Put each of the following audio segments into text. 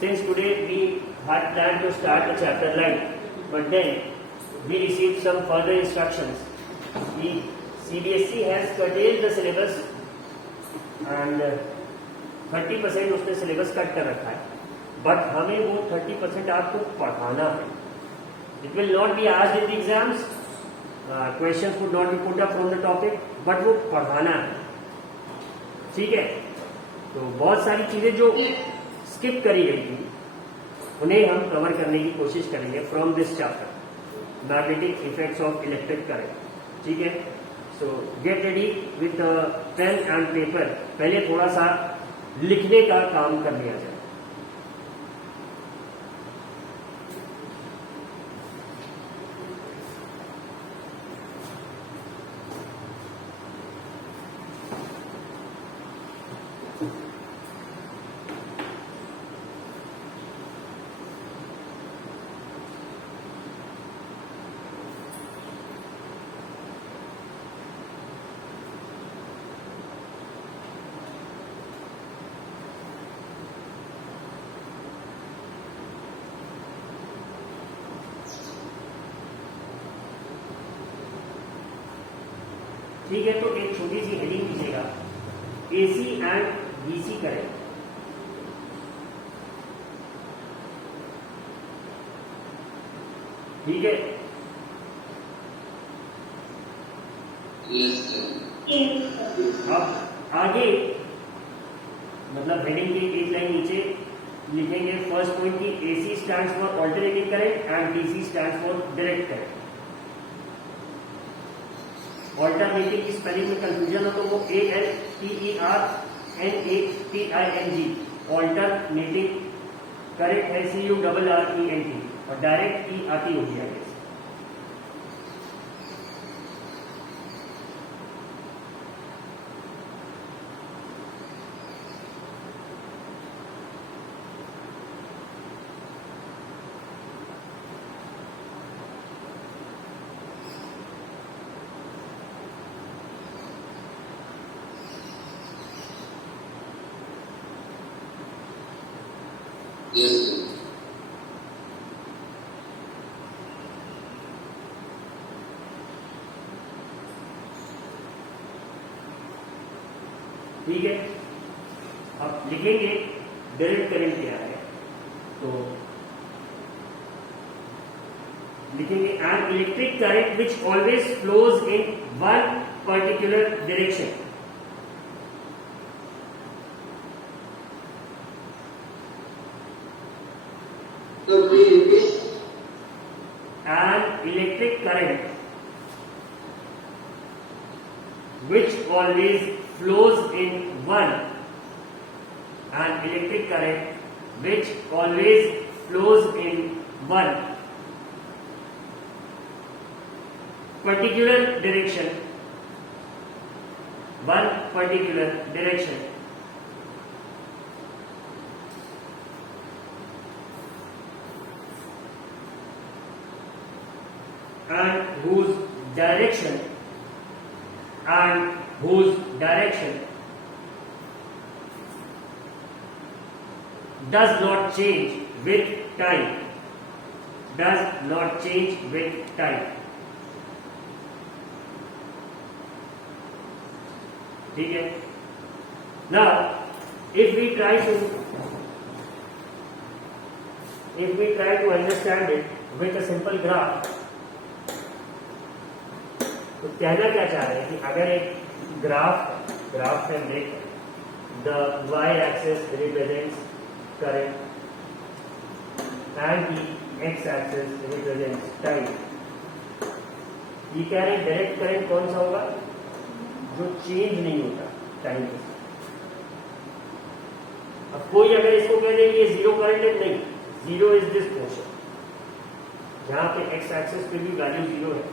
since today we had planned to start the chapter 9, but then we received some further instructions. The CBSE has curtailed the syllabus and 30% उसने syllabus cut कर रखा है, but हमें वो 30% आपको पढ़ाना है. It will not be asked in the exams, questions would not be put up from the topic, but वो पढ़ाना है. ठीक है, तो बहुत सारी चीजें जो स्किप करी गई थी उन्हें हम कवर करने की कोशिश करेंगे from this chapter, magnetic effects of electric current. ठीक है, so get ready with pen and paper. पहले थोड़ा सा लिखने का काम कर लिया जाए. ठीक है, तो एक छोटी सी हेडिंग लीजिएगा, एसी एंड डीसी करंट. ठीक है, अब आगे मतलब हेडिंग के एक लाइन नीचे लिखेंगे फर्स्ट पॉइंट की AC stands for alternating current and DC stands for direct current. Alternative की स्पेलिंग में कंफ्यूजन हो तो वो ALTERNATING, ऑल्टरनेटिव. करेक्ट है CURRENT, और डायरेक्ट की आती होगी आगे. ठीक है, अब लिखेंगे डायरेक्ट करंट क्या है, तो लिखेंगे an electric current which always flows in one particular direction. An electric current which always flows in one. An electric current which always flows in one particular direction. One particular direction. And whose direction does not change with time. Does not change with time. ठीक है. Now, if we try to understand it with a simple graph, तो कहना क्या चाह रहे हैं कि अगर एक ग्राफ में देख, the Y axis represents current and the X axis represents time. ये कह रहे हैं डायरेक्ट करंट कौन सा होगा, जो चेंज नहीं होता टाइम के साथ. अब कोई अगर इसको कह दे ये जीरो करंट है, नहीं, जीरो इज दिस पोर्शन जहां पे एक्स एक्सिस पे भी वैल्यू जीरो है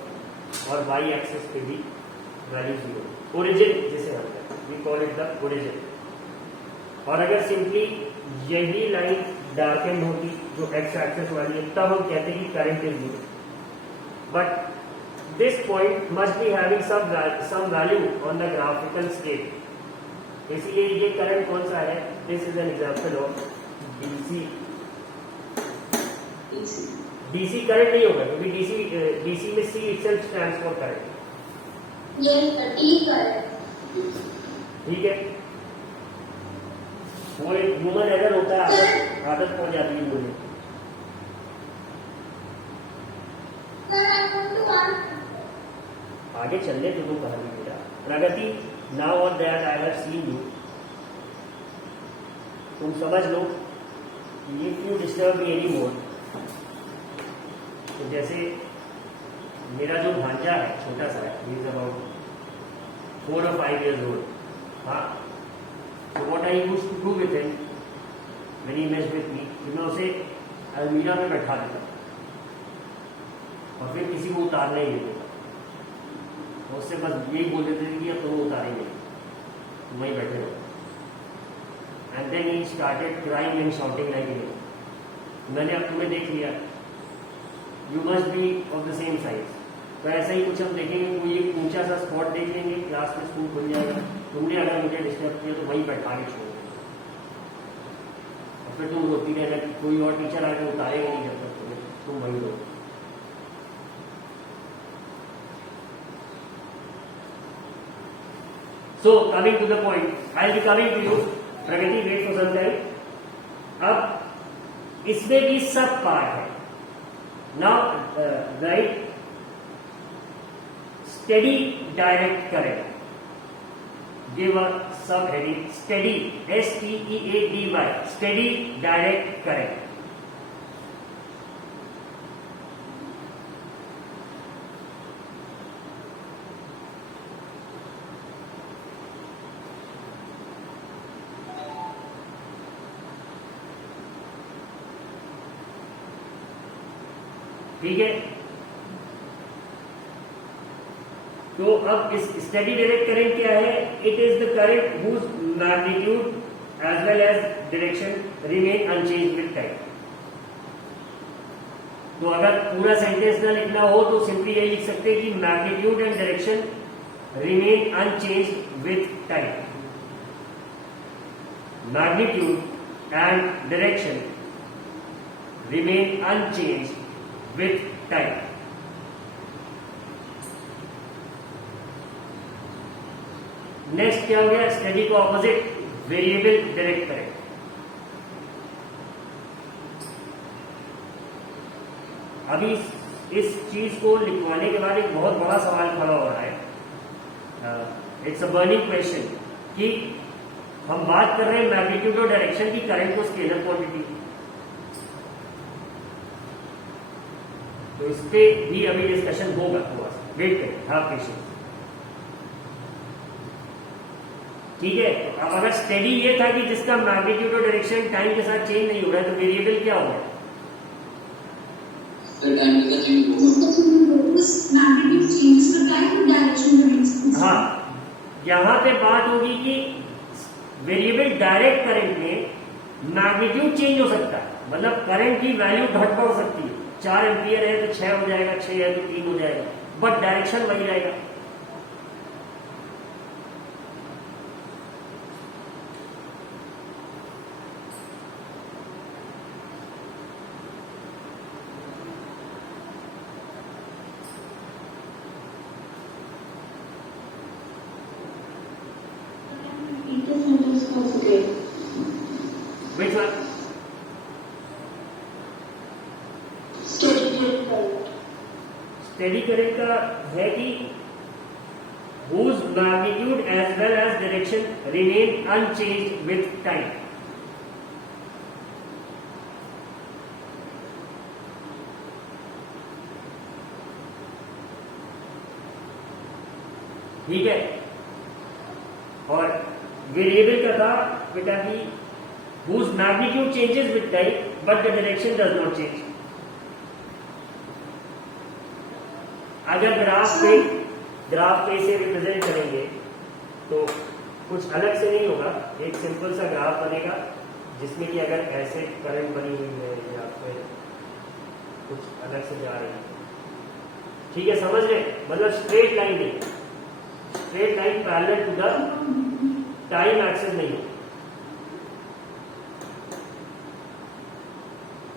और वाई एक्सिस पे भी वैल्यू जीरो. ओरिजिन जिसे हम कहते हैं, we call it the origin. और अगर सिंपली यही लाइन डार्केंड होती जो एक्स एक्सिस वाली है, तब हम कहते हैं कि current is zero. But this point must be having some value on the graphical scale. इसलिए ये करंट कौन सा है, this is an example of DC DC current नहीं होगा क्योंकि डीसी में C itself stands for current. ठीक है, वो एक ह्यूमन एरर होता है, आदत पड़ जाती है मुझे। आगे चलने तो कहानी मेरा प्रगति। नाउ और that I have seen you, तुम समझ लो if you disturb me any more. तो जैसे मेरा जो भांजा है छोटा सा है, he is about 4 or 5 years old। हाँ, तो what I used to do with him when he mess with me, मैं उसे अलमीरा में बैठा देता और फिर किसी को उतारने ही नहीं देता। उससे बस यही बोल देते थे कि अब तुम उतारेंगे, तुम वहीं बैठे रहो। And then he started crying and shouting like him, मैंने अब तुम्हें देख लिया, you must be of the same size. तो ऐसा ही कुछ हम देखेंगे, कोई एक ऊंचा सा स्पॉट देख लेंगे, क्लास में स्कूल खुल जाएगा, तुमने अगर मुझे डिस्टर्ब किया तो वहीं बैठा के छोड़ देंगे और फिर तुम रोती रहना कि कोई और टीचर आके उतारेगा नहीं जब तक तुम वहीं रहो। So coming to the point, I'll be coming to you. Pragati wait for some time. अब इसमें भी सब पार्ट है। Now write steady direct current, give a sub heading steady, STEADY, steady direct current. ठीक है, तो अब इस स्टेडी डायरेक्ट करंट क्या है? It is the current whose magnitude as well as direction remain unchange with time. तो अगर पूरा सेंटेंस ना लिखना हो तो सिंपली यही लिख सकते हैं कि magnitude and direction remain unchange with time. Magnitude and direction remain unchange with time। Next क्या हो गया? स्टेडी को ऑपोजिट वेरिएबल डायरेक्ट करंट। अभी इस चीज को लिखवाने के बाद एक बहुत बड़ा सवाल खड़ा हो रहा है, इट्स अ बर्निंग क्वेश्चन कि हम बात कर रहे हैं मैग्नीट्यूड और डायरेक्शन की, करंट को स्केलर क्वांटिटी। तो इस पे भी अभी डिस्कशन होगा, थोड़ा सा वेट करें, हाँ पेशेंस। ठीक है, अब अगर स्टेडी ये था कि जिसका मैग्नीट्यूड और डायरेक्शन टाइम के साथ चेंज नहीं हो रहा है, तो वेरिएबल क्या होगा? हाँ, यहां पे बात होगी कि वेरिएबल डायरेक्ट करंट में मैग्नीट्यूड चेंज हो सकता है, मतलब करंट की वैल्यू घट बढ़ सकती है। 4 एम्पियर है तो 6 हो जाएगा, 6 है तो 3 हो जाएगा, बट डायरेक्शन वही रहेगा। Which one? स्टेडी करंट का है कि whose magnitude as well as direction remain unchanged with time। ठीक है, और वेरिएबल का था बेटा कि whose magnitude changes with time but the direction does not change। अगर ग्राफ पे इसे रिप्रेजेंट करेंगे तो कुछ अलग से नहीं होगा, एक सिंपल सा ग्राफ बनेगा जिसमें कि अगर ऐसे करंट बनी हुई है या फिर कुछ अलग से जा रही है। ठीक है, समझ रहे? मतलब स्ट्रेट लाइन नहीं, straight line parallel to the time axis नहीं।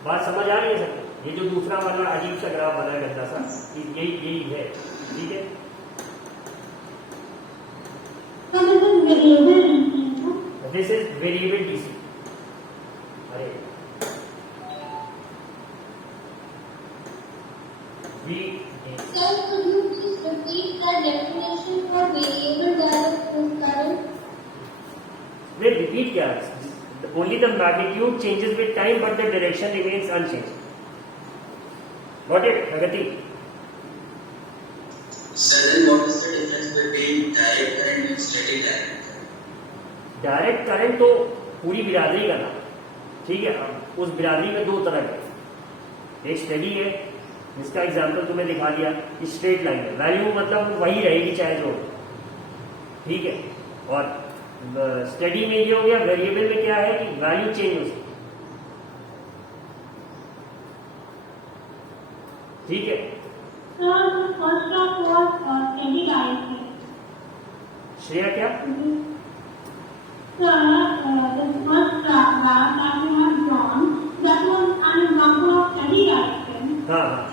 बात समझ आ रही है सबको? ये जो दूसरा वाला अजीब सा ग्राफ बना है गंदा सा, यही है, ठीक है। This is variable DC. अरे we Sir, could you please repeat the definition for variable direct current? Well, repeat क्या? Only the magnitude changes with time, but the direction remains unchanged. Got it, Pragati? Sir, then what is the difference between direct current and static direct current? Direct current तो पूरी बिरादरी का नाम, ठीक है। अब उस बिरादरी में दो तरह के, एक स्टेडी है जिसका एग्जांपल तुम्हें दिखा दिया, स्ट्रेट लाइन है, वैल्यू मतलब वही रहेगी चाहे जो, ठीक है। और स्टेडी में ये हो गया, वेरिएबल में क्या है कि वैल्यू चेंज हो सकती, ठीक है। श्रेया क्या? हाँ हाँ,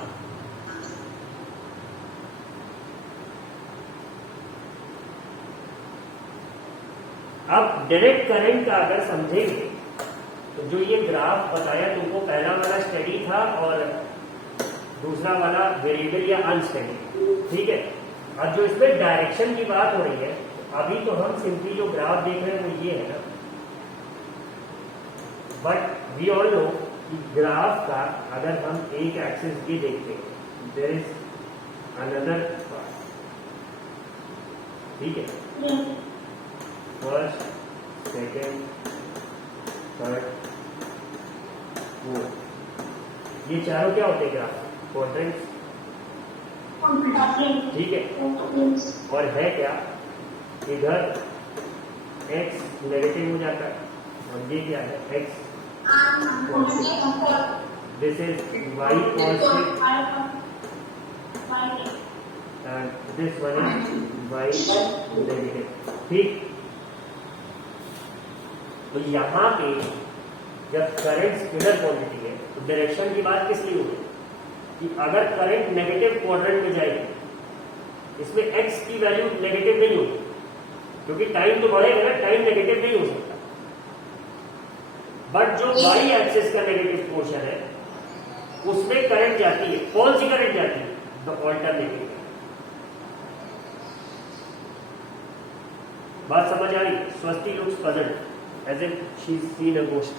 अब डायरेक्ट करंट का अगर समझेंगे तो जो ये ग्राफ बताया तुमको, पहला वाला स्टडी था और दूसरा वाला वेरिएबल या अनस्टेडी, ठीक है। अब जो इसमें डायरेक्शन की बात हो रही है, अभी तो हम सिंपली जो ग्राफ देख रहे हैं वो ये है ना, बट वी ऑल नो कि ग्राफ का अगर हम एक एक्सिस ये देखते हैं, देयर इज अनदर पार्ट, ठीक है। फर्स्ट, सेकेंड, थर्ड, फोर्थ, ये चारों क्या होते हैं ग्राफ? क्वाड्रेंट्स, ठीक है। और है क्या, इधर x नेगेटिव हो जाता है और ये क्या है, x positive. This is y positive and this one is y negative, ठीक। तो यहाँ पे जब करंट स्केलर क्वांटिटी है तो डायरेक्शन की बात किस लिए होगी कि अगर करंट नेगेटिव क्वाड्रेंट में जाएगी, इसमें x की वैल्यू नेगेटिव नहीं होगी, क्योंकि टाइम तो बढ़ेगा ना, टाइम नेगेटिव नहीं हो सकता। बट जो y एक्सिस का नेगेटिव पोर्शन है उसमें करंट जाती है, कौन सी करंट जाती है? The alternative. बात समझ आ रही? Swasti looks puzzled as if she is seen a ghost.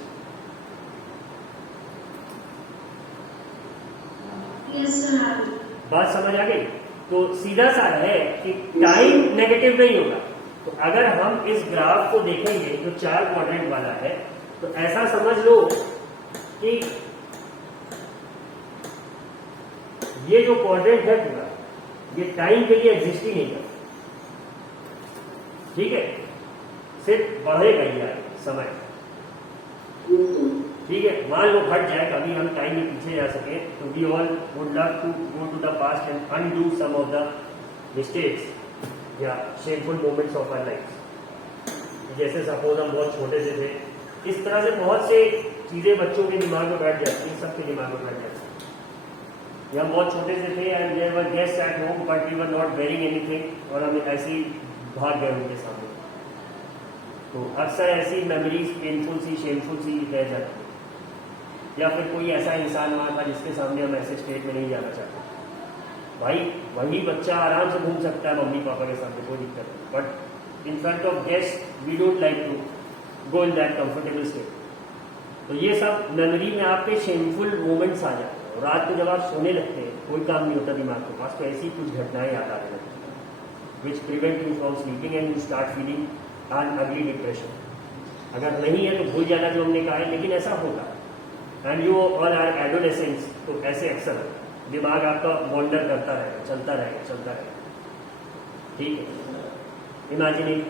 बात समझ आ गई? तो सीधा सा है कि टाइम नेगेटिव नहीं होगा। तो अगर हम इस ग्राफ को देखेंगे जो 4 क्वाड्रेंट वाला है, तो ऐसा समझ लो कि ये जो क्वाड्रेंट है पूरा, ये टाइम के लिए एग्जिस्ट ही नहीं करता, ठीक है। सिर्फ बढ़ेगा यार समय, ठीक है। मान लो हट जाए, कभी हम टाइम में पीछे जा सके, तो we all would love to go to the past and undo some of the mistakes या shameful moments of our life. जैसे सपोज हम बहुत छोटे से थे, इस तरह से बहुत से चीजें बच्चों के दिमाग में बैठ जाती हैं, सबके दिमाग में बैठ जाती है। या हम बहुत छोटे से थे and there were guests at home but we were not wearing anything, और हम ऐसे ही भाग गए उनके सामने। तो अक्सर ऐसी मेमोरीज पेनफुल सी, शेमफुल सी रह जाती है। या फिर कोई ऐसा इंसान वहां था जिसके सामने हम ऐसे स्टेट में नहीं जाना चाहते। भाई वही बच्चा आराम से घूम सकता है मम्मी पापा के सामने, कोई दिक्कत नहीं, but in front of guest we don't like to go in that comfortable state. तो ये सब मेमोरी में आपके शेमफुल मोमेंट्स आ जाते हैं। और रात को जब आप सोने लगते हैं, कोई काम नहीं होता दिमाग के पास, तो ऐसी कुछ घटनाएं याद आने लगती हैं which prevent you from sleeping and you start feeling an early depression. अगर नहीं है तो भूल जाना जो हमने कहा है, लेकिन ऐसा होगा। And you all are adolescents, तो ऐसे अक्सर होगा, दिमाग आपका वॉन्डर करता रहेगा, चलता रहेगा, ठीक है।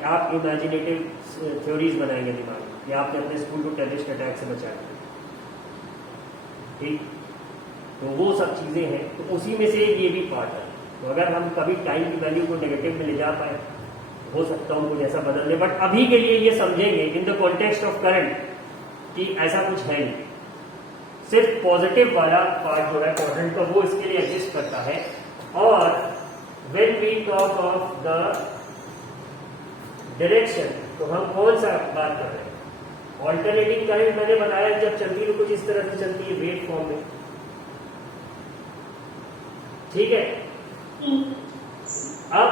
आप इमेजिनेटिव थ्योरीज बनाएंगे दिमाग में कि आपने अपने स्कूल को टेररिस्ट अटैक से बचाया, ठीक। तो वो सब चीजें हैं, तो उसी में से ये भी पार्ट है। तो अगर हम कभी टाइम की वैल्यू को नेगेटिव में ले जा पाए, हो सकता है उनको जैसा बदल दे, बट अभी के लिए ये समझेंगे in the context of current कि ऐसा कुछ है नहीं। सिर्फ पॉजिटिव वाला पार्ट जो है क्वाड्रेंट का वो इसके लिए एग्जिस्ट करता है। और when we talk of the direction, तो हम कौन सा बात कर रहे हैं? ऑल्टरनेटिंग करंट मैंने बताया जब चलती है कुछ इस तरह से चलती है वेव फॉर्म में, ठीक है। अब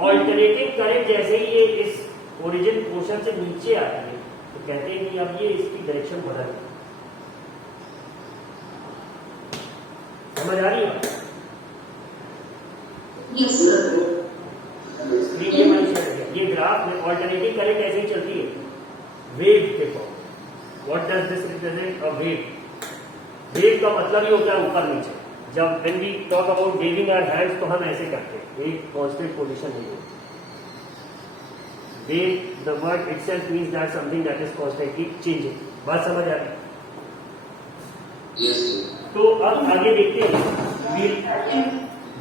ऑल्टरनेटिंग करंट जैसे ही ये इस ओरिजिन पोर्शन से नीचे आती है तो कहते हैं कि अब ये इसकी डायरेक्शन बदल गई। समझ आ रही है? Yes, sir. ये ग्राफ में ऑल्टरनेटिंग करंट ऐसे ही चलती है वेव के form. What does this represent? A wave. Wave का मतलब ये होता है ऊपर नीचे। जब when we talk about waving our hands तो हम ऐसे करते हैं, एक कांस्टेंट पोजीशन है। Wave the word itself means that something that is constantly changing. बात समझ आ रही है? Yes, sir. तो अब आगे देखते हैं,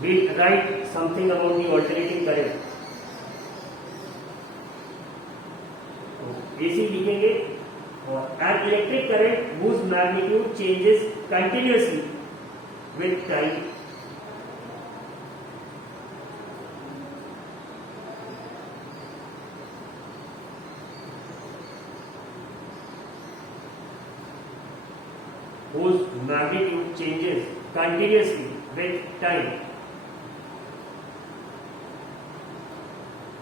we'll write something about the alternating current. AC लिखेंगे और an electric current whose magnitude changes continuously with time whose magnitude changes continuously with time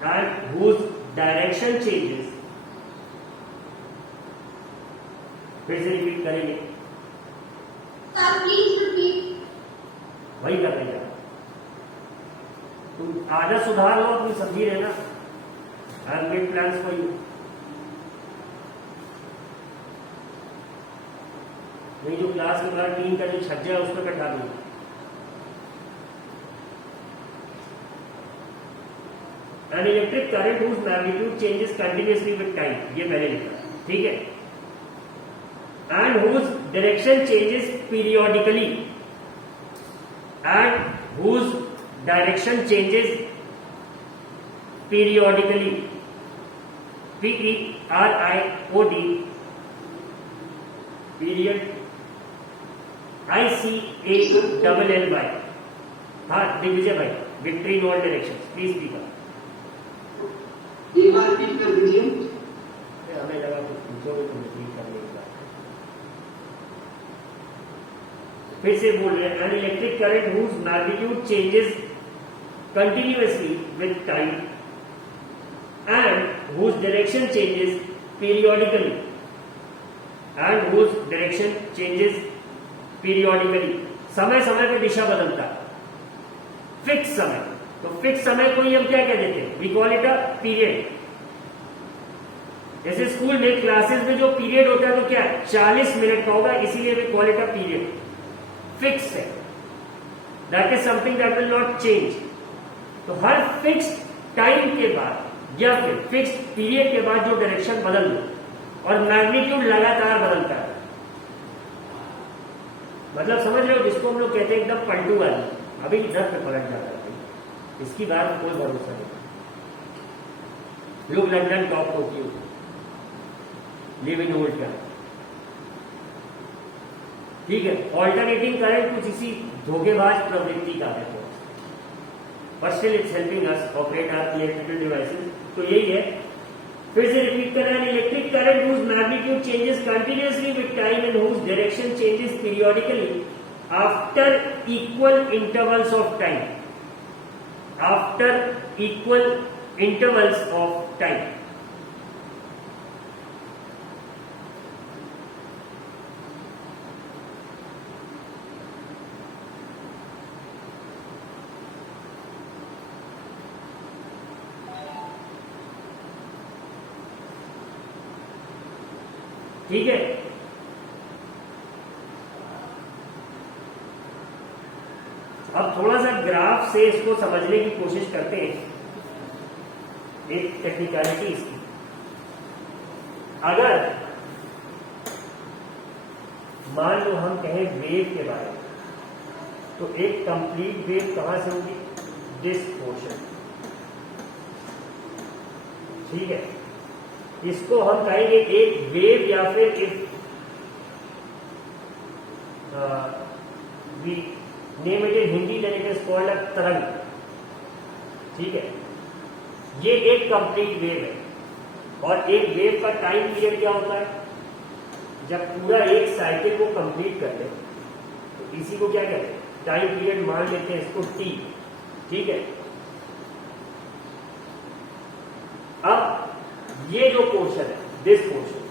and whose direction changes, फिर से रिपीट करेंगे, Sir, please repeat. वही कर रहे हैं। तुम आधा सुधार लो, तुम समझी रहे ना। I have made plans for you. नहीं जो क्लास के बाद 3 का जो छज्जा है उस पर कटा दूंगा। An electric current whose magnitude changes continuously with time, ये मैंने लिखा, ठीक है। And whose direction changes periodically, and whose direction changes periodically, P-E-R-I-O-D, period, I-C-A-L-L-Y। हाँ दिग्विजय भाई, victory in all directions, please speak up। एक बार रिपीट कर दीजिए। हमें लगा कुछ पूछोगे तो रिपीट करने की बात। फिर से बोल रहे हैं, an electric current whose magnitude changes continuously with time and whose direction changes periodically, and whose direction changes periodically, समय समय पे दिशा बदलता है, फिक्स समय। तो फिक्स समय को ही हम क्या कह देते हैं? We call it a period. जैसे स्कूल में क्लासेस में जो पीरियड होता है तो क्या है? 40 मिनट का होगा, इसीलिए we call it a period. Fix है, that is something that will not change. तो हर फिक्स टाइम के बाद या फिर फिक्स पीरियड के बाद जो डायरेक्शन बदल दो और मैग्नीट्यूड लगातार बदलता है, मतलब समझ रहे हो, जिसको हम लोग कहते हैं एकदम पलटू वाली, अभी इधर पे पलट जाता है, इसकी बात में कोई भरोसा नहीं। लोग London top Tokyo live in old क्या, ठीक है। ऑल्टरनेटिंग करंट कुछ इसी धोखेबाज प्रवृत्ति का है, but still it's helping us operate our electrical devices. तो यही है, फिर से रिपीट कर रहे हैं, electric current whose magnitude changes continuously with time and whose direction changes periodically after equal intervals of time, after equal intervals of time। ठीक है। अब थोड़ा सा ग्राफ से इसको समझने की कोशिश करते हैं, एक टेक्निकलिटी इसकी। अगर मान लो हम कहें वेव के बारे में, तो एक कंप्लीट वेव कहां से होगी? दिस पोर्शन, ठीक है। इसको हम कहेंगे एक वेव या फिर we name it in Hindi, then it is called a तरंग. ठीक है, ये एक कंप्लीट वेव है. और एक वेव का टाइम पीरियड क्या होता है? जब पूरा एक साइकिल को कंप्लीट कर ले तो इसी को क्या कहते हैं? टाइम पीरियड मान लेते हैं इसको T. ठीक है, अब ये जो पोर्शन है, दिस पोर्शन,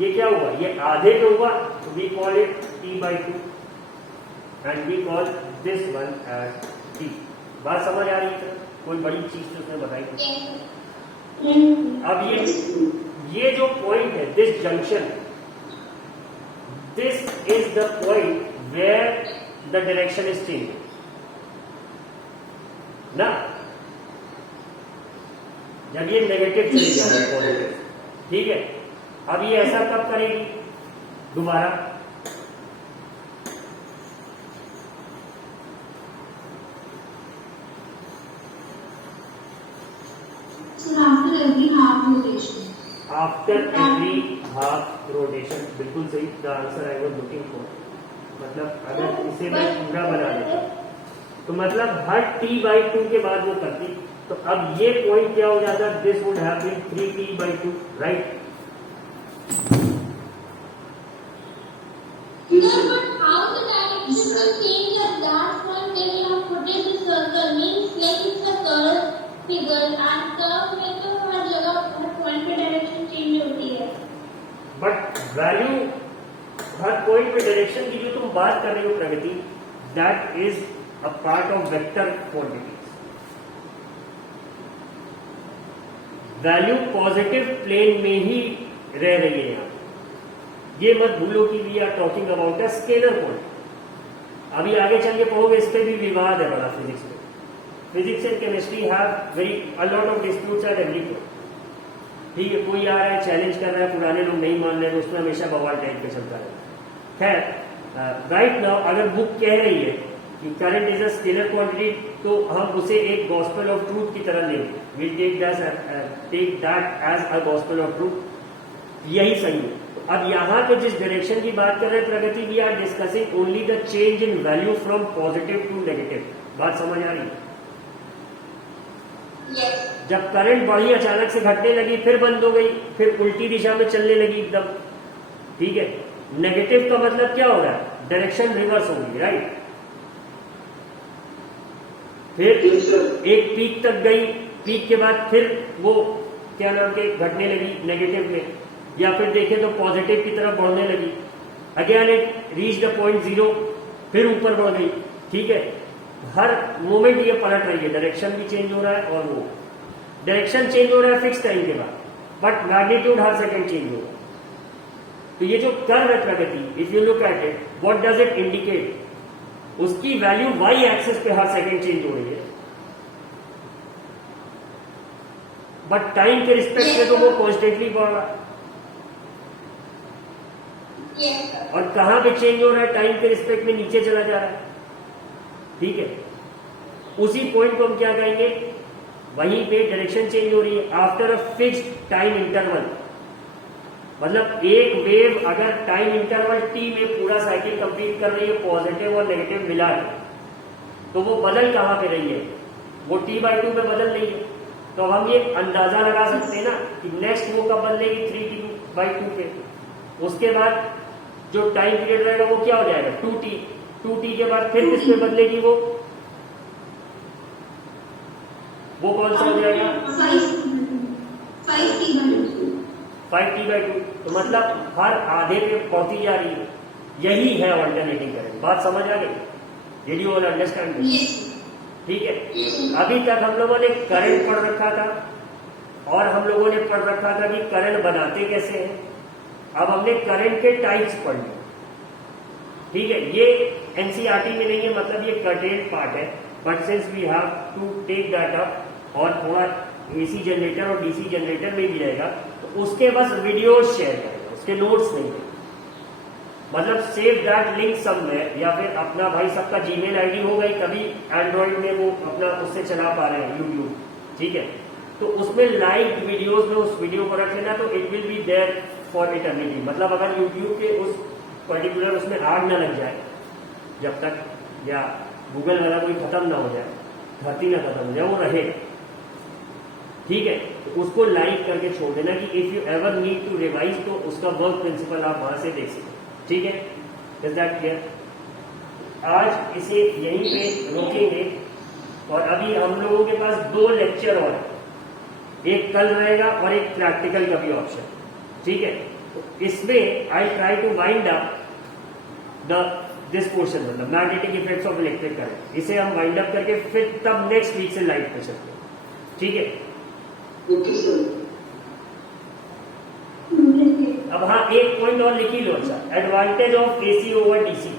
ये क्या हुआ? ये आधे में हुआ, तो we call it T/2 and we call this one as T. बात समझ आ रही है? कोई बड़ी चीज तो उसने बताई थी. अब ये जो पॉइंट है, this junction, this is the point where the direction is change ना. जब ये नेगेटिव चली जाएगी पॉजिटिव, ठीक है, अब ये ऐसा कब करेगी दोबारा? After every half rotation. बिल्कुल सही, the answer I was looking for. मतलब अगर इसे मैं पूरा बना देता तो मतलब हर T/2 के बाद वो करती. तो अब ये पॉइंट क्या हो जाता? This would have been 3T/2, right? Sir, but how the direction will change at that point when you have put it in circle? Means like it's a curve figure and curve में तो हर जगह हर point पे direction change होती है. But value हर point पे direction की जो तुम बात कर रहे हो Pragati, that is a part of vector quantities. Value positive plane में ही रह रही है यहाँ. ये मत भूलो कि we are talking about a scalar point. अभी आगे चल के पढ़ोगे, इस पे भी विवाद है बड़ा फिजिक्स में. Physics and chemistry have very a lot of disputes at every point. ठीक है, कोई आ रहा है चैलेंज कर रहा है, पुराने लोग नहीं मान रहे हैं, उसमें हमेशा बवाल टाइप पे चलता है. खैर, राइट नाउ अगर बुक कह रही है कि current is a scalar quantity, तो हम उसे एक गॉस्पेल ऑफ ट्रूथ की तरह लेंगे. Will take that as a gospel of truth. यही सही है. अब यहाँ पे जिस डायरेक्शन की बात कर रहे हैं Pragati, we are discussing only the change in value from positive to negative. बात समझ आ रही है? Yes. जब करंट बढ़ी, अचानक से घटने लगी, फिर बंद हो गई, फिर उल्टी दिशा में चलने लगी एकदम. ठीक है, नेगेटिव का मतलब क्या हो रहा है? डायरेक्शन रिवर्स होगी, राइट? फिर एक पीक तक गई, पीक के बाद फिर वो क्या नाम के घटने लगी नेगेटिव में, या फिर देखें तो पॉजिटिव की तरफ बढ़ने लगी. Again it reach the point 0, फिर ऊपर बढ़ गई. ठीक है, हर मोमेंट ये पलट रही है, डायरेक्शन भी चेंज हो रहा है और वो डायरेक्शन चेंज हो रहा है फिक्स टाइम के बाद, बट मैग्नीट्यूड हर सेकंड चेंज होगा. तो ये जो कर्व है Pragati, if you look at it, what does it indicate? उसकी वैल्यू वाई एक्सिस पे हर सेकंड चेंज हो रही है, बट टाइम के रिस्पेक्ट में तो वो कॉन्स्टेंटली बढ़ रहा है. Yes, sir. और कहां पे चेंज हो रहा है? टाइम के रिस्पेक्ट में नीचे चला जा रहा है. ठीक है, उसी पॉइंट को हम क्या कहेंगे? वहीं पे डायरेक्शन चेंज हो रही है after a fixed time interval. मतलब एक वेव अगर टाइम इंटरवल T में पूरा साइकिल कंप्लीट कर रही है, पॉजिटिव और नेगेटिव मिला है, तो वो बदल कहां पे रही है? वो T/2 पे बदल रही है. तो हम ये अंदाजा लगा सकते हैं ना कि नेक्स्ट वो कब बदलेगी? 3T/2 पे. उसके बाद जो टाइम पीरियड रहेगा वो क्या हो जाएगा? 2T. 2T के बाद फिर किस पे बदलेगी? वो कौन सा हो जाएगा? 5T/2. तो मतलब हर आधे पे पहुंची जा रही है. यही है ऑल्टरनेटिंग करंट. बात समझ आ गई? Did you all understand? ठीक है, अभी तक हम लोगों ने करंट पढ़ रखा था और हम लोगों ने पढ़ रखा था कि करंट बनाते कैसे हैं. अब हमने करंट के टाइप्स पढ़ लिए. ठीक है, ये एनसीईआरटी में नहीं है, मतलब ये कर्टेल्ड पार्ट है, but since we have to take that up, और थोड़ा एसी जनरेटर और डीसी जनरेटर में भी रहेगा, तो उसके बस वीडियो शेयर करेगा, उसके नोट्स नहीं है. मतलब सेव दैट लिंक समवेयर, या फिर अपना भाई सबका जीमेल आईडी हो गई, कभी एंड्रॉइड में वो अपना उससे चला पा रहे हैं यूट्यूब. ठीक है, तो उसमें लाइव वीडियोस में उस वीडियो को रख लेना, तो it will be there for eternity. मतलब अगर यूट्यूब के उस पर्टिकुलर उसमें आग न लग जाए जब तक या गूगल वाला कोई खत्म ना हो जाए, धरती ना खत्म हो जाए, वो रहे। ठीक है, तो उसको लाइक करके छोड़ देना कि if you ever need to revise, तो उसका वर्क प्रिंसिपल आप वहां से देख सकते। ठीक है, इज दैट क्लियर? आज इसे यहीं पे रोकेंगे और अभी हम लोगों के पास 2 लेक्चर और है, एक कल रहेगा और एक प्रैक्टिकल का भी ऑप्शन। ठीक है, तो इसमें I try to wind up this portion, मतलब magnetic effects of electric current. इसे हम वाइंड अप करके फिर तब नेक्स्ट वीक से लाइव पे चलते हैं। ठीक है, ओके सर। अब हाँ, एक पॉइंट और लिख ही लो। अच्छा, advantage of AC over DC.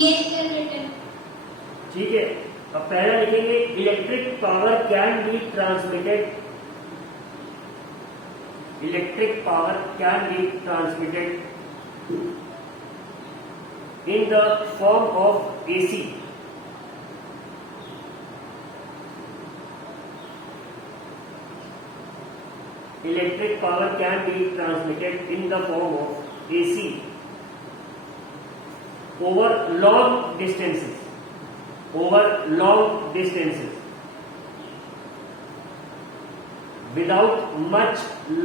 Yes, sir, written. ठीक है, अब पहला लिखेंगे electric power can be transmitted. Electric power can be transmitted in the form of AC. Electric power can be transmitted in the form of AC over long distances. Over long distances without much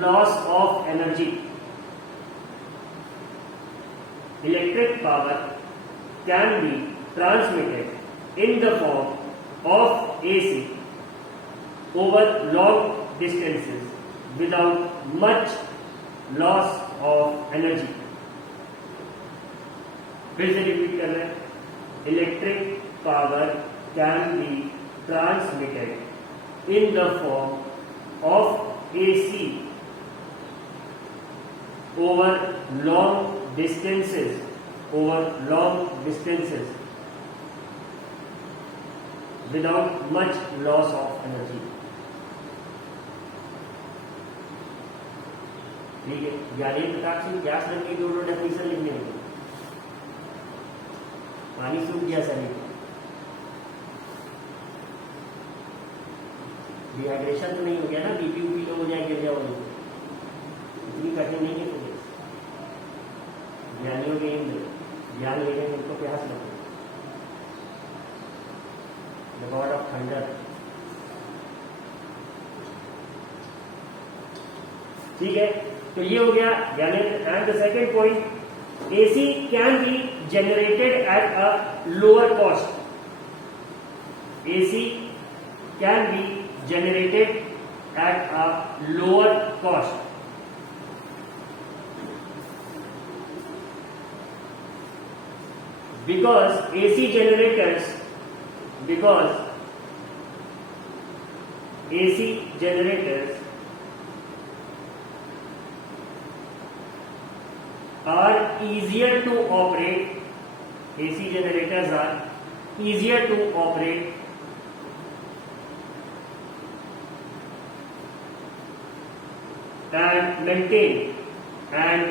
loss of energy. Electric power can be transmitted in the form of AC over long distances without much loss of energy. फिर से repeat कर रहे हैं, electric power can be transmitted in the form of AC over long distances without much loss of energy. ठीक है, ज्ञानी Prakash Singh gas लग गई, दोनों डेफिनेशन लिखने में पानी सूख गया शरीर, डिहाइड्रेशन तो नहीं हो गया ना, बीपी उपी लो हो जाए, गिर जाओ, इतनी कठिन नहीं है। तो ज्ञानियों के ज्ञान लेने में उनको प्यास लगता है। The God of thunder. ठीक है, तो ये हो गया यानी। And the second point, AC can be generated at a lower cost. AC can be generated at a lower cost because AC generators are easier to operate. AC generators are easier to operate and maintain and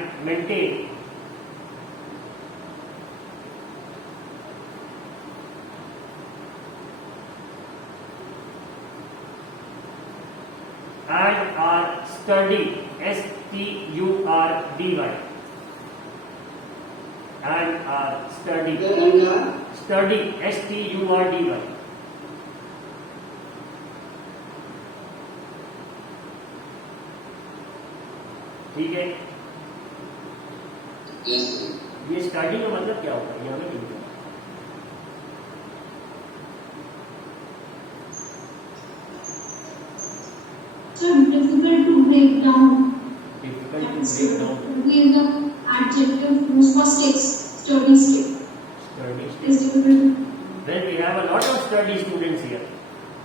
are sturdy, S-T-U-R-D-Y, and are sturdy, S-T-U-R-D-Y. ठीक है, ये study का मतलब क्या होता है, यहाँ पे लिखते हैं। Difficult to break down. Difficult to break down. Is the adjective used for stakes, sturdy stick. Sturdy Is stick. difficult. Well, we have a lot of sturdy students here.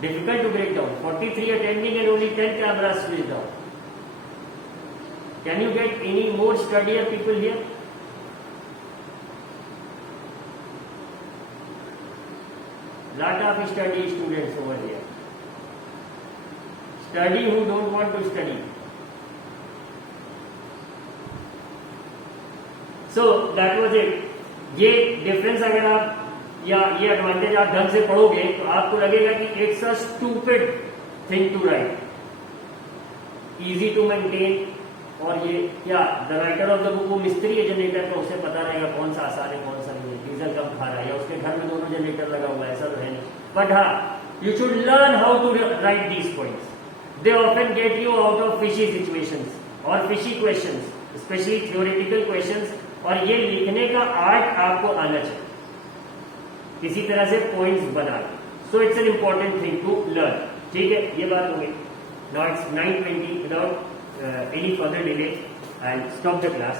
Difficult to break down. 43 attending and only 10 cameras switched on. Can you get any more sturdier people here? Lot of sturdy students over here. Study who don't want to study. So that was it. ये difference अगर आप या ये advantage आप ढंग से पढ़ोगे तो आपको लगेगा कि it's a stupid thing to write, easy to maintain. और ये क्या the writer of the book वो मिस्त्री है जनरेटर, तो उसे पता रहेगा कौन सा आसान है कौन सा नहीं है, डीजल कम खा रहा है या उसके घर में दोनों जनरेटर लगा हुआ है, ऐसा तो है नहीं। बट हाँ, you should learn how to write these points. They often get you out of fishy situations और fishy questions, especially theoretical questions. और ये लिखने का आर्ट आपको आना चाहिए किसी तरह से पॉइंट्स बना के। So it's an important thing to learn. ठीक है, ये बात हो गई। Now it's 9:20 without any further delay, I'll stop the class.